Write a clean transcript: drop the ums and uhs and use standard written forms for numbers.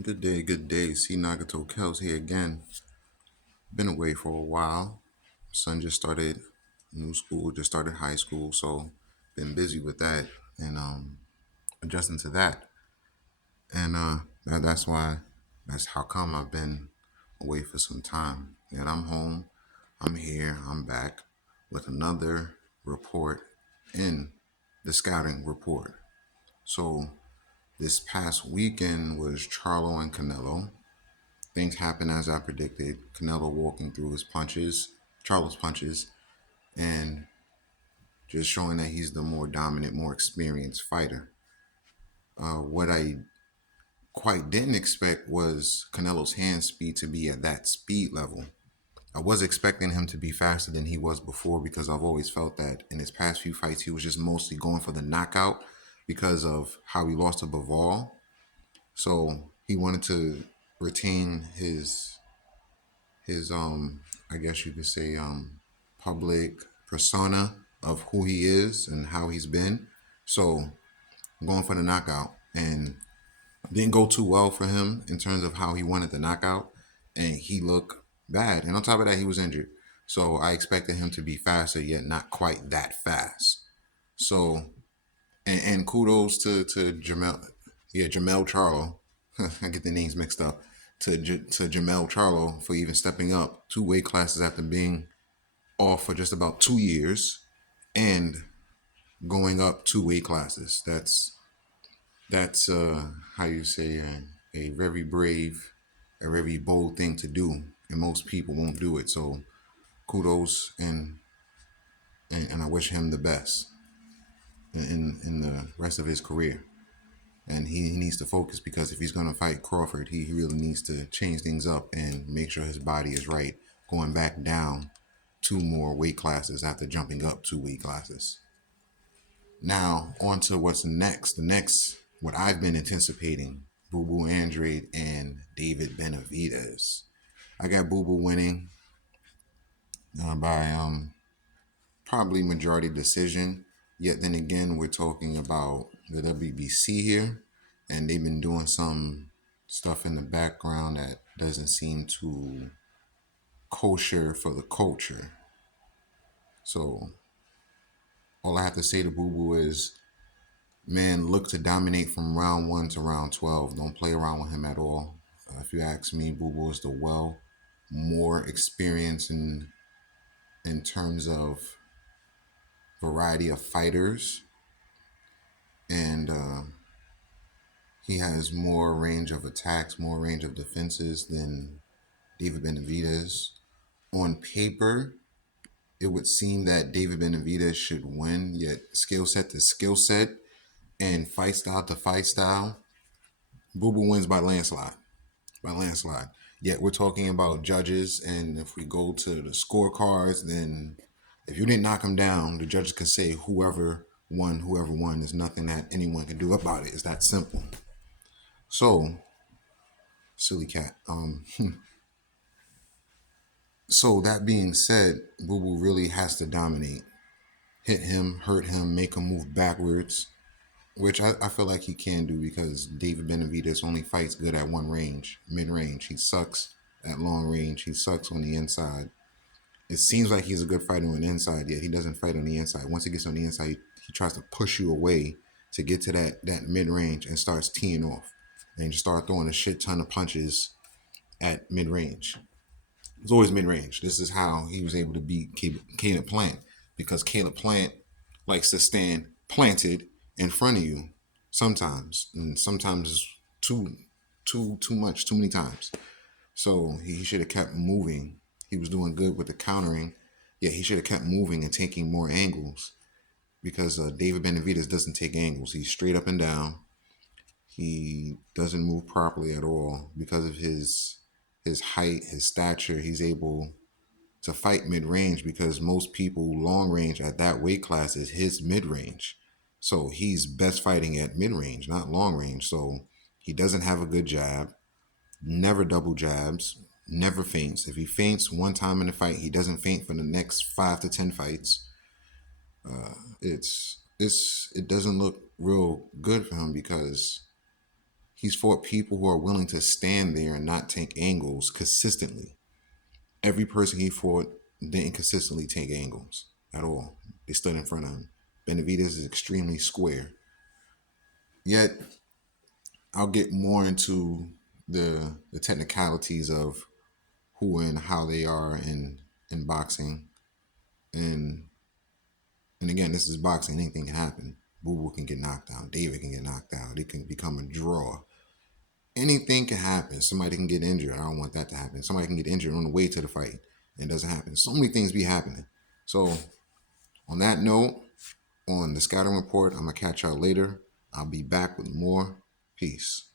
Good day, good day. C Nagato Kels here again. Been away for a while. Son just started new school, just started high school, so been busy with that and adjusting to that. And that's how come I've been away for some time. And I'm home, I'm here, I'm back with another report in the scouting report. So this past weekend was Charlo and Canelo. Things happened as I predicted. Canelo walking through his punches, Charles punches, and just showing that he's the more dominant, more experienced fighter. What I quite didn't expect was Canelo's hand speed to be at that speed level. I was expecting him to be faster than he was before because I've always felt that in his past few fights he was just mostly going for the knockout because of how he lost to Bivol. So he wanted to retain his I guess you could say public persona of who he is and how he's been. So going for the knockout and didn't go too well for him in terms of how he wanted the knockout and he looked bad. And on top of that, he was injured. So I expected him to be faster, yet not quite that fast. So and kudos to Jamel, yeah, Jamel Charlo. I get the names mixed up. To Jamel Charlo for even stepping up two weight classes after being off for just about 2 years and going up two weight classes. That's how you say a very brave, a very bold thing to do, and most people won't do it. So kudos and I wish him the best in the rest of his career. And he needs to focus because if he's going to fight Crawford, he really needs to change things up and make sure his body is right, going back down two more weight classes after jumping up two weight classes. Now, on to what's next. The next, what I've been anticipating, Boo Boo Andrade and David Benavidez. I got Boo Boo winning by probably majority decision. Yet then again, we're talking about the WBC here, and they've been doing some stuff in the background that doesn't seem too kosher for the culture. So all I have to say to Boo Boo is, man, look to dominate from round one to round 12. Don't play around with him at all. If you ask me, Boo Boo is the more experience in terms of variety of fighters, and he has more range of attacks, more range of defenses than David Benavidez. On paper, it would seem that David Benavidez should win, yet skill set to skill set and fight style to fight style, Boo Boo wins by landslide. By landslide. Yet we're talking about judges, and if we go to the scorecards, then if you didn't knock him down, the judges can say whoever won, whoever won. There's nothing that anyone can do about it. It's that simple. So, silly cat. So that being said, Boo Boo really has to dominate, hit him, hurt him, make him move backwards, which I feel like he can do because David Benavidez only fights good at one range, mid range. He sucks at long range. He sucks on the inside. It seems like he's a good fighter on the inside, yet he doesn't fight on the inside. Once he gets on the inside, he tries to push you away to get to that mid range and starts teeing off and just start throwing a shit ton of punches at mid range. It's always mid range. This is how he was able to beat Caleb Plant because Caleb Plant likes to stand planted in front of you sometimes, and sometimes too much, too many times. So he should have kept moving. He was doing good with the countering, yet he should have kept moving and taking more angles because David Benavidez doesn't take angles. He's straight up and down. He doesn't move properly at all because of his height, his stature. He's able to fight mid range because most people long range at that weight class is his mid range. So he's best fighting at mid range, not long range. So he doesn't have a good jab, never double jabs, never feints. If he feints one time in the fight, he doesn't feint for the next 5 to 10 fights. It doesn't look real good for him because He's fought people who are willing to stand there and not take angles consistently. Every person he fought didn't consistently take angles at all. They stood in front of him. Benavidez is extremely square. Yet, I'll get more into the technicalities of who and how they are in boxing. And and again, this is boxing. Anything can happen. Boo Boo can get knocked out. David can get knocked out. It can become a draw. Anything can happen. Somebody can get injured. I don't want that to happen. Somebody can get injured on the way to the fight. It doesn't happen. So many things be happening. So on that note, on the scouting report, I'm gonna catch y'all later. I'll be back with more. Peace.